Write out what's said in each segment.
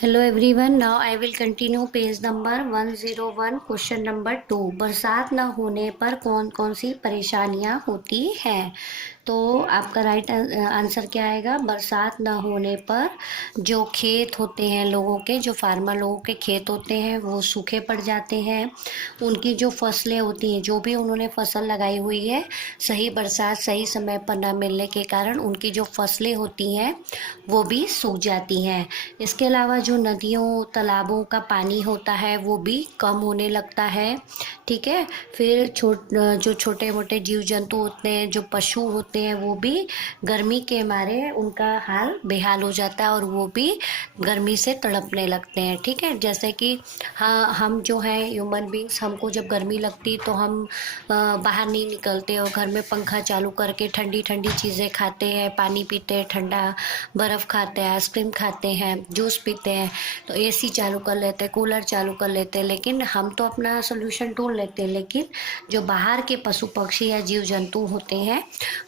Hello everyone. Now I will continue page number 101 question number 2। बरसात न होने पर कौन कौन सी परेशानियां होती हैं। तो आपका राइट आंसर क्या आएगा। बरसात न होने पर जो खेत होते हैं लोगों के, जो फार्मर लोगों के खेत होते हैं वो सूखे पड़ जाते हैं। उनकी जो फसलें होती हैं, जो भी उन्होंने फसल लगाई हुई है, सही बरसात सही समय पर न मिलने के कारण उनकी जो फसलें होती हैं वो भी सूख जाती हैं। इसके अलावा जो नदियों तालाबों का पानी होता है वो भी कम होने लगता है। ठीक है। फिर जो छोटे मोटे जीव जंतु होते हैं, जो पशु होते हैं, वो भी गर्मी के मारे उनका हाल बेहाल हो जाता है और वो भी गर्मी से तड़पने लगते हैं। ठीक है। जैसे कि हाँ, हम जो हैं ह्यूमन बींग्स, हमको जब गर्मी लगती तो हम बाहर नहीं निकलते और घर में पंखा चालू करके ठंडी ठंडी चीज़ें खाते हैं, पानी पीते हैं, ठंडा बर्फ़ खाते हैं, आइसक्रीम खाते हैं, जूस पीते हैं, तो एसी चालू कर लेते हैं, कूलर चालू कर लेते हैं। लेकिन हम तो अपना सोल्यूशन ढूंढ लेते हैं, लेकिन जो बाहर के पशु पक्षी या जीव जंतु होते हैं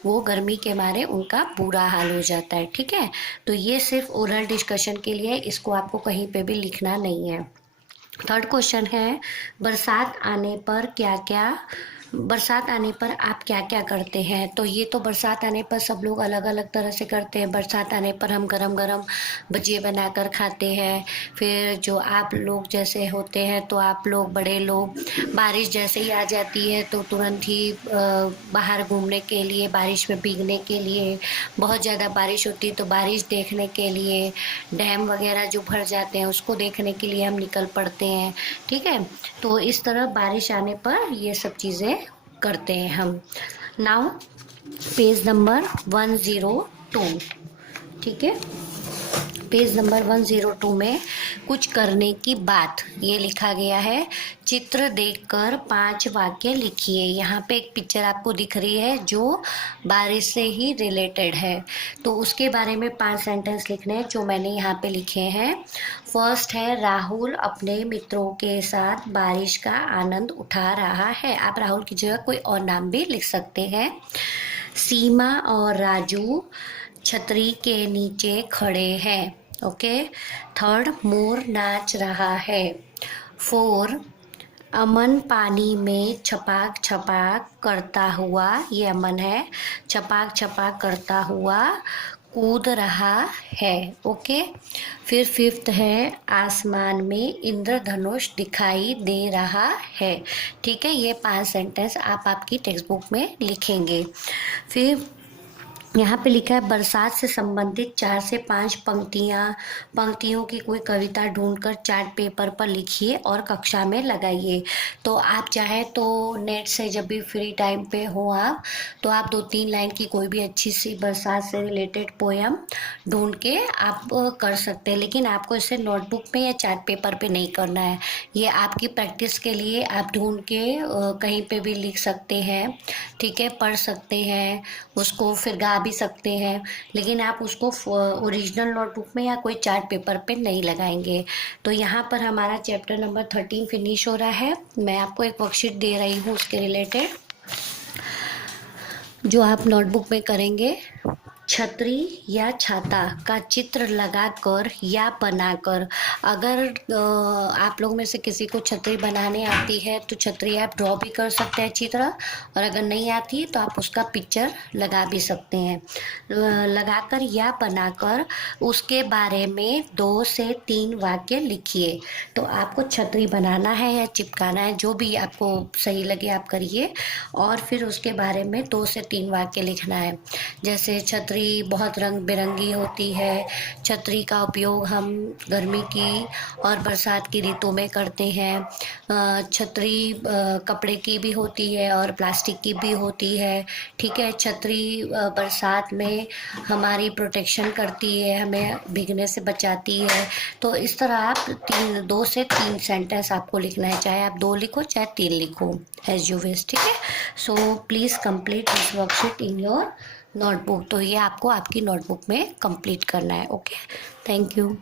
वो गर्मी के मारे उनका बुरा हाल हो जाता है। ठीक है। तो ये सिर्फ ओरल डिस्कशन के लिए, इसको आपको कहीं पे भी लिखना नहीं है। थर्ड क्वेश्चन है, बरसात आने पर क्या क्या बरसात आने पर आप क्या क्या करते हैं। तो ये तो बरसात आने पर सब लोग अलग अलग तरह से करते हैं। बरसात आने पर हम गरम गरम भजिए बनाकर खाते हैं। फिर जो आप लोग जैसे होते हैं, तो आप लोग बड़े लोग बारिश जैसे ही आ जाती है तो तुरंत ही बाहर घूमने के लिए, बारिश में भीगने के लिए, बहुत ज़्यादा बारिश होती है तो बारिश देखने के लिए, डैम वगैरह जो भर जाते हैं उसको देखने के लिए हम निकल पड़ते हैं। ठीक है। तो इस तरह बारिश आने पर ये सब चीज़ें करते हैं हम। Now page number 102। ठीक है। पेज नंबर 102 में कुछ करने की बात ये लिखा गया है। चित्र देखकर 5 वाक्य लिखिए। यहाँ पे एक पिक्चर आपको दिख रही है जो बारिश से ही रिलेटेड है, तो उसके बारे में 5 सेंटेंस लिखने हैं जो मैंने यहाँ पे लिखे हैं। फर्स्ट है, राहुल अपने मित्रों के साथ बारिश का आनंद उठा रहा है। आप राहुल की जगह कोई और नाम भी लिख सकते हैं। सीमा और राजू छतरी के नीचे खड़े हैं। ओके। थर्ड, मोर नाच रहा है। 4, अमन पानी में छपाक छपाक करता हुआ, ये अमन है, छपाक छपाक करता हुआ कूद रहा है। ओके। फिर 5th है, आसमान में इंद्रधनुष दिखाई दे रहा है। ठीक है। ये 5 सेंटेंस आप आपकी टेक्स्ट बुक में लिखेंगे। फिर यहाँ पे लिखा है, बरसात से संबंधित 4 से 5 पंक्तियों की कोई कविता ढूंढकर चार्ट पेपर पर लिखिए और कक्षा में लगाइए। तो आप चाहे तो नेट से जब भी फ्री टाइम पे हो आप, तो आप 2-3 लाइन की कोई भी अच्छी सी बरसात से रिलेटेड पोयम ढूंढ के आप कर सकते हैं। लेकिन आपको इसे नोटबुक पे या चार्ट पेपर पे नहीं करना है। ये आपकी प्रैक्टिस के लिए आप ढूंढ के कहीं पे भी लिख सकते हैं। ठीक है। पढ़ सकते हैं, उसको फिर गा भी सकते हैं, लेकिन आप उसको ओरिजिनल नोटबुक में या कोई चार्ट पेपर पे नहीं लगाएंगे। तो यहाँ पर हमारा चैप्टर नंबर 13 फिनिश हो रहा है। मैं आपको एक वर्कशीट दे रही हूँ उसके रिलेटेड, जो आप नोटबुक में करेंगे। छतरी या छाता का चित्र लगाकर या बनाकर, अगर आप लोग में से किसी को छतरी बनाने आती है तो छतरी आप ड्रॉ भी कर सकते हैं अच्छी तरह, और अगर नहीं आती तो आप उसका पिक्चर लगा भी सकते हैं। लगाकर या बनाकर उसके बारे में 2 से 3 वाक्य लिखिए। तो आपको छतरी बनाना है या चिपकाना है, जो भी आपको सही लगे आप करिए, और फिर उसके बारे में 2 से 3 वाक्य लिखना है। जैसे छतरी बहुत रंग बिरंगी होती है, छतरी का उपयोग हम गर्मी की और बरसात की ऋतु में करते हैं। छतरी कपड़े की भी होती है और प्लास्टिक की भी होती है। ठीक है। छतरी बरसात में हमारी प्रोटेक्शन करती है, हमें भीगने से बचाती है। तो इस तरह आप 2 से 3 सेंटेंस आपको लिखना है, चाहे आप 2 लिखो चाहे 3 लिखो, एज यू विश। ठीक है। So please complete this worksheet in your notebook. तो ये आपको आपकी नोटबुक में कंप्लीट करना है। ओके। Thank you.